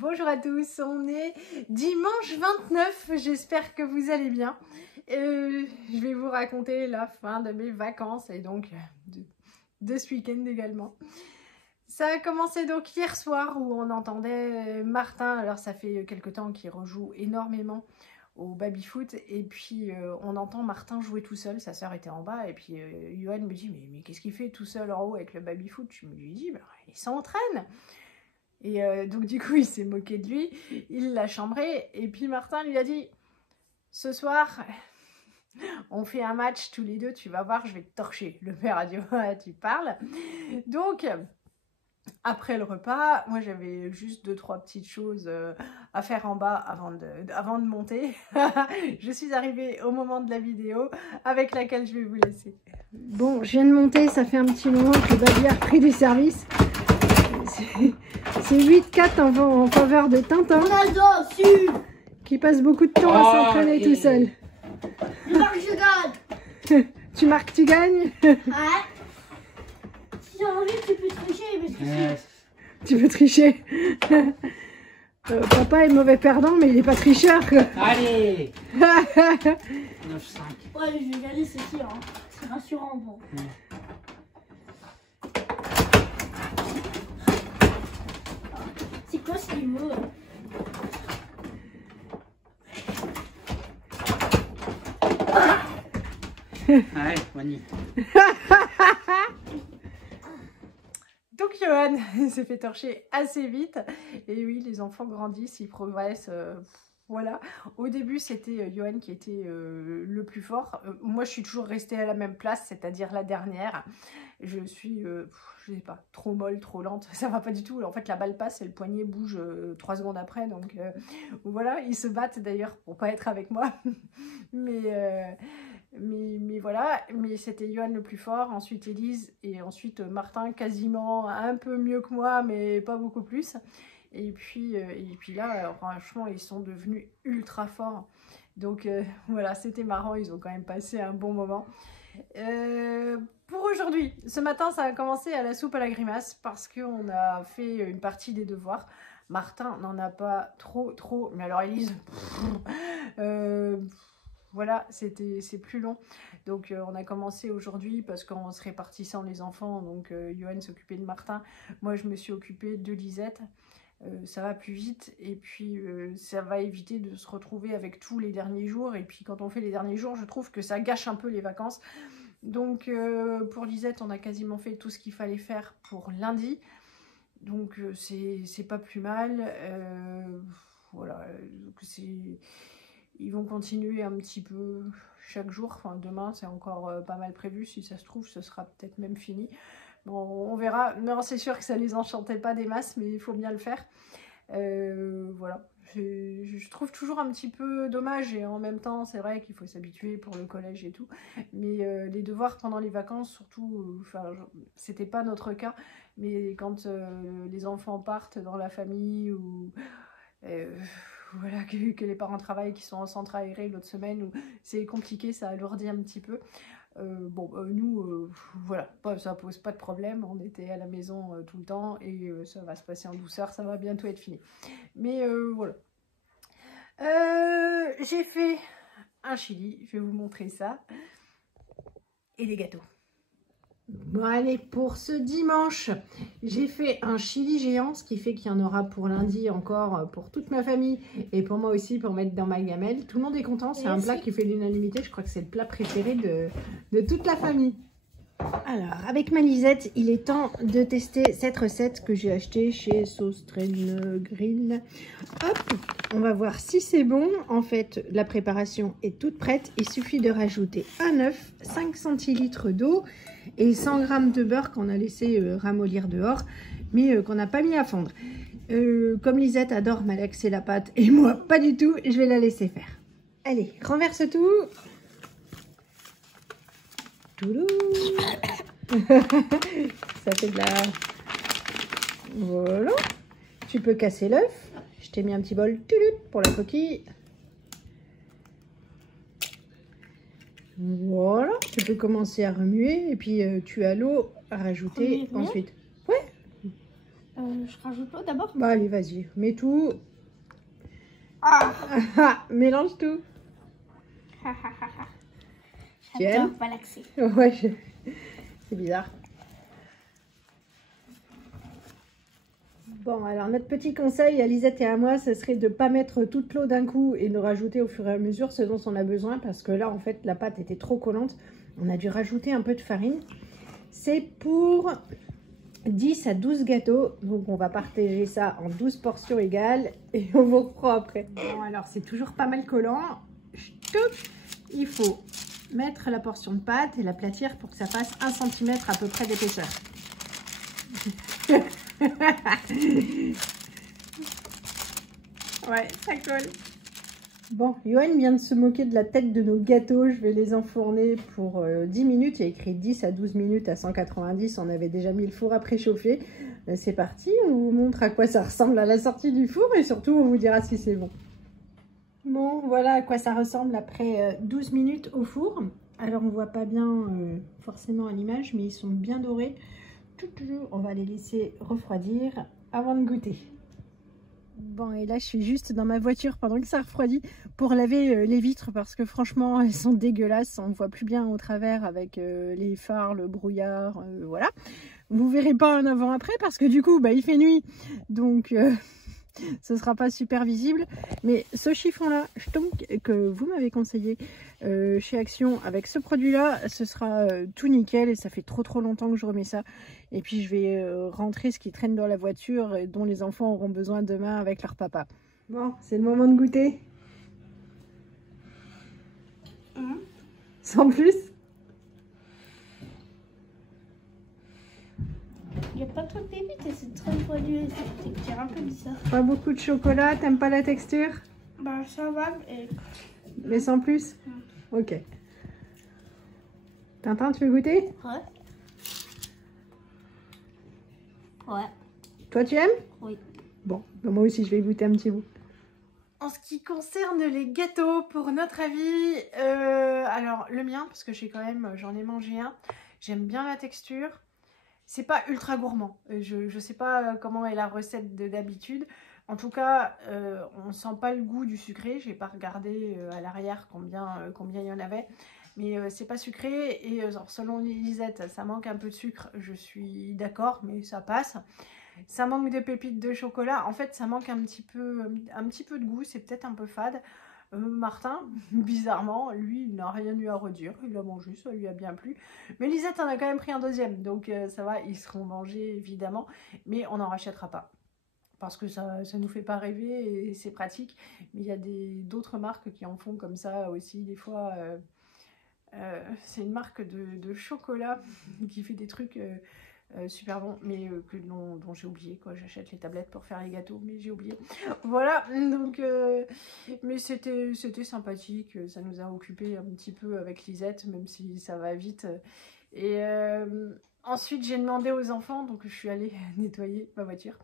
Bonjour à tous, on est dimanche 29, j'espère que vous allez bien. Je vais vous raconter la fin de mes vacances et donc de ce week-end également. Ça a commencé donc hier soir où on entendait Martin, alors ça fait quelque temps qu'il rejoue énormément au baby-foot et puis on entend Martin jouer tout seul, sa sœur était en bas et puis Johan me dit mais qu'est-ce qu'il fait tout seul en haut avec le baby-foot? Je lui dis bah, il s'entraîne. Et donc du coup il s'est moqué de lui, il l'a chambré et puis Martin lui a dit ce soir on fait un match tous les deux, tu vas voir je vais te torcher. Le père a dit ouais tu parles. Donc après le repas, moi j'avais juste 2-3 petites choses à faire en bas avant de monter. Je suis arrivée au moment de la vidéo avec laquelle je vais vous laisser. Bon, je viens de monter, ça fait un petit moment que Babi a repris du service. C'est 8-4 en faveur de Tintin qui passe beaucoup de temps à s'entraîner tout seul. Je marque, je gagne. Tu marques, tu gagnes. Ouais. Si j'ai envie, tu peux tricher parce que Tu peux tricher. Papa est mauvais perdant, mais il n'est pas tricheur. Allez 9-5. Ouais, je vais gagner ceci, hein. C'est rassurant. Bon. C'est quoi ce qu'il veut? Allez, Mani. Donc Johan s'est fait torcher assez vite. Et oui, les enfants grandissent, ils progressent. Voilà. Au début, c'était Johan qui était le plus fort. Moi, je suis toujours restée à la même place, c'est-à-dire la dernière. Je suis, je sais pas, trop molle, trop lente. Ça va pas du tout. En fait, la balle passe et le poignet bouge 3 secondes après. Donc voilà, ils se battent d'ailleurs pour pas être avec moi. Mais voilà, mais c'était Johan le plus fort, ensuite Élise et ensuite Martin quasiment un peu mieux que moi, mais pas beaucoup plus. Et puis là, franchement, ils sont devenus ultra forts. Donc voilà, c'était marrant, ils ont quand même passé un bon moment. Pour aujourd'hui, ce matin, ça a commencé à la soupe à la grimace parce qu'on a fait une partie des devoirs. Martin n'en a pas trop, mais alors Élise... voilà, c'est plus long. Donc on a commencé aujourd'hui parce qu'on se répartissait les enfants. Donc Johan s'occupait de Martin. Moi je me suis occupée de Lisette. Ça va plus vite et puis ça va éviter de se retrouver avec tous les derniers jours. Et puis quand on fait les derniers jours, je trouve que ça gâche un peu les vacances. Donc pour Lisette, on a quasiment fait tout ce qu'il fallait faire pour lundi. Donc c'est pas plus mal. Voilà, ils vont continuer un petit peu chaque jour. Enfin, demain, c'est encore pas mal prévu. Si ça se trouve, ce sera peut-être même fini. Bon, on verra. Non, c'est sûr que ça les enchantait pas des masses, mais il faut bien le faire. Voilà. Je trouve toujours un petit peu dommage et en même temps, c'est vrai qu'il faut s'habituer pour le collège et tout. Mais les devoirs pendant les vacances, surtout, enfin, c'était pas notre cas. Mais quand les enfants partent dans la famille ou... voilà, que les parents travaillent, qui sont en centre aéré l'autre semaine, où c'est compliqué, ça alourdit un petit peu. Nous, voilà, ça pose pas de problème, on était à la maison tout le temps et ça va se passer en douceur, ça va bientôt être fini. Mais voilà. J'ai fait un chili, je vais vous montrer ça. Et les gâteaux. Bon allez, pour ce dimanche, j'ai fait un chili géant, ce qui fait qu'il y en aura pour lundi encore pour toute ma famille et pour moi aussi pour mettre dans ma gamelle. Tout le monde est content, c'est un plat qui fait l'unanimité, je crois que c'est le plat préféré de toute la famille. Alors, avec ma Lisette, il est temps de tester cette recette que j'ai achetée chez Sauce Train Grill. Hop, on va voir si c'est bon. En fait, la préparation est toute prête. Il suffit de rajouter un œuf, 5 centilitres d'eau et 100 g de beurre qu'on a laissé ramollir dehors, mais qu'on n'a pas mis à fondre. Comme Lisette adore malaxer la pâte et moi pas du tout, je vais la laisser faire. Allez, renverse tout. Ça fait de la... Voilà. Tu peux casser l'œuf. Je t'ai mis un petit bol pour la coquille. Voilà. Tu peux commencer à remuer et puis tu as l'eau à rajouter ensuite. Ouais. Je rajoute l'eau d'abord. Bah allez, vas-y, mets tout. Ah. Mélange tout. Tu aimes? J'adore malaxer. Ouais, c'est bizarre. Bon, alors notre petit conseil à Lisette et à moi, ce serait de ne pas mettre toute l'eau d'un coup et de rajouter au fur et à mesure ce dont on a besoin, parce que là, en fait, la pâte était trop collante. On a dû rajouter un peu de farine. C'est pour 10 à 12 gâteaux, donc on va partager ça en 12 portions égales et on vous reprend après. Bon, alors c'est toujours pas mal collant. Il faut mettre la portion de pâte et l'aplatir pour que ça fasse 1 cm à peu près d'épaisseur. Ouais, ça colle. Bon, Johan vient de se moquer de la tête de nos gâteaux. Je vais les enfourner pour 10 minutes. Il y a écrit 10 à 12 minutes à 190. On avait déjà mis le four à préchauffer. C'est parti, on vous montre à quoi ça ressemble à la sortie du four et surtout on vous dira si c'est bon. Bon, voilà à quoi ça ressemble après 12 minutes au four. Alors on voit pas bien forcément à l'image, mais ils sont bien dorés. On va les laisser refroidir avant de goûter. Bon, et là je suis juste dans ma voiture pendant que ça refroidit pour laver les vitres parce que franchement elles sont dégueulasses, on ne voit plus bien au travers avec les phares, le brouillard, voilà. Vous verrez pas un avant-après parce que du coup bah, il fait nuit, donc ce sera pas super visible. Mais ce chiffon là que vous m'avez conseillé chez Action avec ce produit là, ce sera tout nickel et ça fait trop longtemps que je remets ça. Et puis je vais rentrer ce qui traîne dans la voiture et dont les enfants auront besoin demain avec leur papa. Bon, c'est le moment de goûter. Sans plus. Il n'y a pas trop de pépites et c'est très produit. C'est un peu bizarre. Pas beaucoup de chocolat, t'aimes pas la texture? Bah ça va, et... Mais sans plus? Ok. Tintin, tu veux goûter? Ouais. Ouais. Toi, tu aimes? Oui. Bon, moi aussi, je vais goûter un petit bout. En ce qui concerne les gâteaux, pour notre avis, alors le mien, parce que j'en ai mangé un, j'aime bien la texture. C'est pas ultra gourmand. Je sais pas comment est la recette d'habitude. En tout cas, on sent pas le goût du sucré. J'ai pas regardé à l'arrière combien il y en avait. Mais c'est pas sucré et selon Lisette, ça manque un peu de sucre. Je suis d'accord, mais ça passe. Ça manque de pépites de chocolat. En fait, ça manque un petit peu de goût. C'est peut-être un peu fade. Martin, bizarrement, lui, il n'a rien eu à redire. Il a mangé, ça lui a bien plu. Mais Lisette en a quand même pris un deuxième. Donc ça va, ils seront mangés évidemment. Mais on n'en rachètera pas. Parce que ça nous fait pas rêver et c'est pratique. Mais il y a d'autres marques qui en font comme ça aussi. Des fois, c'est une marque de chocolat qui fait des trucs... super bon, mais dont j'ai oublié quoi. J'achète les tablettes pour faire les gâteaux, mais j'ai oublié. Voilà, donc mais c'était sympathique. Ça nous a occupé un petit peu avec Lisette, même si ça va vite. Et ensuite j'ai demandé aux enfants, donc je suis allée nettoyer ma voiture,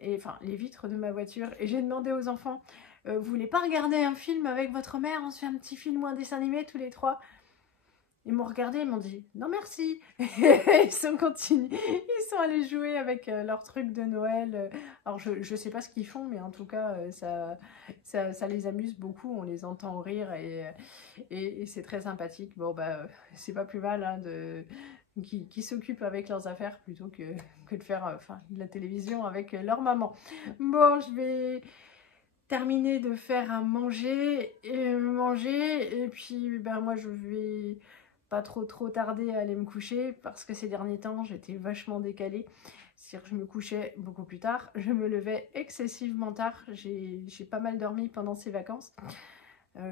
et enfin les vitres de ma voiture, et j'ai demandé aux enfants, vous voulez pas regarder un film avec votre mère? On se fait un petit film ou un dessin animé tous les trois. Ils m'ont regardé, ils m'ont dit non merci. Ils sont allés jouer avec leurs trucs de Noël. Alors je sais pas ce qu'ils font, mais en tout cas ça les amuse beaucoup. On les entend rire et c'est très sympathique. Bon bah c'est pas plus mal hein, qui s'occupent avec leurs affaires plutôt que de faire la télévision avec leur maman. Bon, je vais terminer de faire à manger et puis ben moi je vais pas trop tarder à aller me coucher parce que ces derniers temps j'étais vachement décalée, c'est-à-dire que je me couchais beaucoup plus tard, je me levais excessivement tard, j'ai pas mal dormi pendant ces vacances.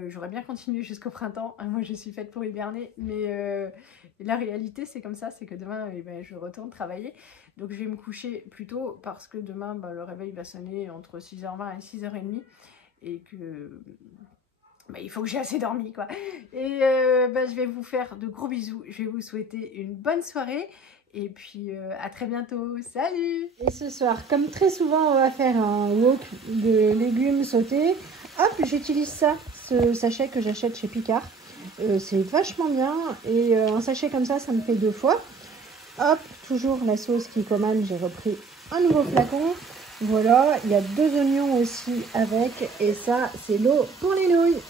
J'aurais bien continué jusqu'au printemps, moi je suis faite pour hiberner, mais la réalité c'est comme ça, c'est que demain je retourne travailler, donc je vais me coucher plus tôt parce que demain le réveil va sonner entre 6h20 et 6h30 et que il faut que j'ai assez dormi quoi. Et je vais vous faire de gros bisous, je vais vous souhaiter une bonne soirée et puis à très bientôt, salut. Et ce soir, comme très souvent, on va faire un wok de légumes sautés. Hop, j'utilise ça, ce sachet que j'achète chez Picard. C'est vachement bien et un sachet comme ça, ça me fait 2 fois. Hop, toujours la sauce qui commande, j'ai repris un nouveau flacon. Voilà, il y a 2 oignons aussi avec. Et ça, c'est l'eau pour les nouilles.